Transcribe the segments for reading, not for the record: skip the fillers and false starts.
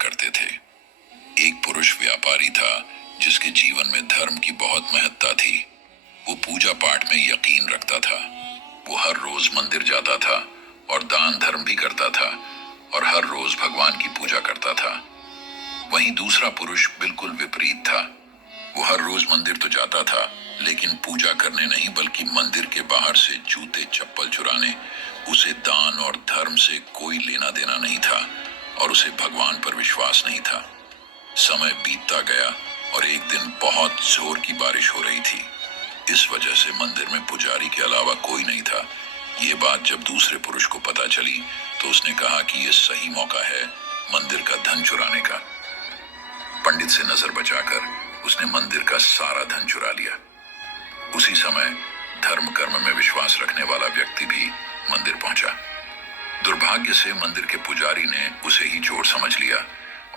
करते थे। एक पुरुष व्यापारी था जिसके जीवन में धर्म की बहुत महत्ता थी। वो पूजा पाठ में यकीन रखता था। वो हर रोज मंदिर जाता था और दान धर्म भी करता था और हर रोज भगवान की पूजा करता था। वहीं दूसरा पुरुष बिल्कुल विपरीत था। वो हर रोज मंदिर तो जाता था, लेकिन पूजा करने नहीं बल्कि मंदिर के बाहर से जूते चप्पल चुराने। उसे दान और धर्म से कोई लेना देना नहीं था और उसे भगवान पर विश्वास नहीं था। समय बीतता गया और एक दिन बहुत जोर की बारिश हो रही थी। इस वजह से मंदिर में पुजारी के अलावा कोई नहीं था। ये बात जब दूसरे पुरुष को पता चली तो उसने कहा कि यह सही मौका है मंदिर का धन चुराने का। पंडित से नजर बचाकर उसने मंदिर का सारा धन चुरा लिया। उसी समय धर्म कर्म में विश्वास रखने वाला व्यक्ति भी मंदिर पहुंचा। दुर्भाग्य से मंदिर के पुजारी ने उसे ही चोर समझ लिया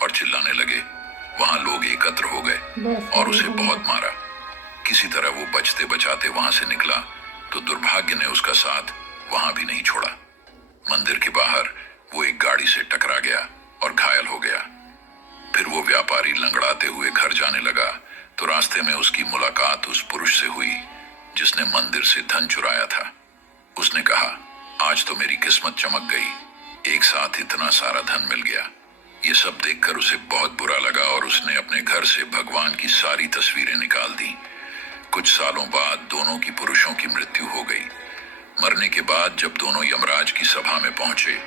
और चिल्लाने लगे। वहां लोग एकत्र हो गए और उसे बहुत मारा। किसी तरह वो बचते बचाते वहां से निकला तो दुर्भाग्य ने उसका साथ वहां भी नहीं छोड़ा। मंदिर के बाहर वो एक गाड़ी से टकरा गया और घायल हो गया। फिर वो व्यापारी लंगड़ाते हुए घर जाने लगा तो रास्ते में उसकी मुलाकात उस पुरुष से हुई जिसने मंदिर से धन चुराया था। उसने कहा, आज तो मेरी किस्मत चमक गई, एक साथ इतना सारा धन मिल गया। ये सब देखकर उसे बहुत बुरा लगा और उसने अपने घर से भगवान की सारी तस्वीरें निकाल दी। कुछ सालों बाद दोनों की पुरुषों की मृत्यु हो गई। मरने के बाद जब दोनों यमराज की सभा में पहुंचे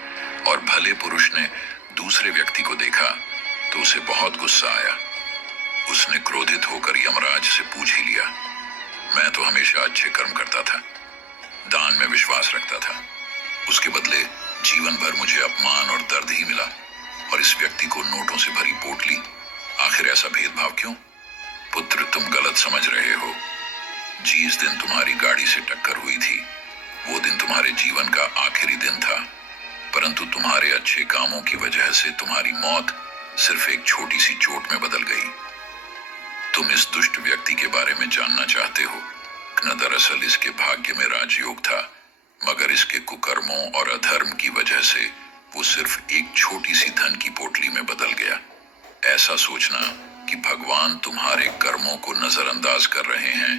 और भले पुरुष ने दूसरे व्यक्ति को देखा तो उसे बहुत गुस्सा आया। उसने क्रोधित होकर यमराज से पूछ ही लिया, मैं तो हमेशा अच्छे कर्म करता था, दान में विश्वास रखता था, उसके बदले जीवन भर मुझे अपमान और दर्द ही मिला और इस व्यक्ति को नोटों से भरी पोटली, आखिर ऐसा भेदभाव क्यों? पुत्र, तुम गलत समझ रहे हो। जिस दिन तुम्हारी गाड़ी से टक्कर हुई थी वो दिन तुम्हारे जीवन का आखिरी दिन था, परंतु तुम्हारे अच्छे कामों की वजह से तुम्हारी मौत सिर्फ एक छोटी सी चोट में बदल गई। तुम इस दुष्ट व्यक्ति के बारे में जानना चाहते हो न? दरअसल इसके भाग्य में राजयोग था, मगर इसके कुकर्मों और अधर्म की वजह से वो सिर्फ एक छोटी सी धन की पोटली में बदल गया। ऐसा सोचना कि भगवान तुम्हारे कर्मों को नजरअंदाज कर रहे हैं,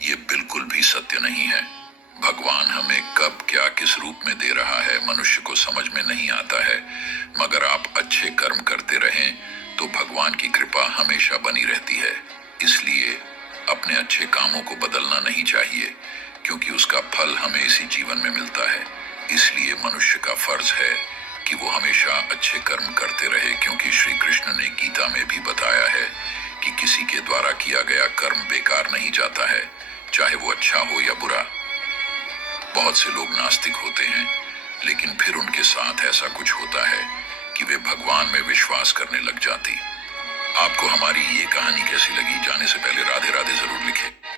ये बिल्कुल भी सत्य नहीं है। भगवान हमें कब क्या किस रूप में दे रहा है मनुष्य को समझ में नहीं आता है, मगर आप अच्छे कर्म करते रहें तो भगवान की कृपा हमेशा बनी रहती है। इसलिए अपने अच्छे कामों को बदलना नहीं चाहिए, क्योंकि उसका फल हमें इसी जीवन में मिलता है। इसलिए मनुष्य का फर्ज है कि वो हमेशा अच्छे कर्म करते रहे, क्योंकि श्री कृष्ण ने गीता में भी बताया है कि किसी के द्वारा किया गया कर्म बेकार नहीं जाता है, चाहे वो अच्छा हो या बुरा। बहुत से लोग नास्तिक होते हैं, लेकिन फिर उनके साथ ऐसा कुछ होता है कि वे भगवान में विश्वास करने लग जाती। आपको हमारी ये कहानी कैसी लगी? जाने से पहले राधे राधे जरूर लिखें।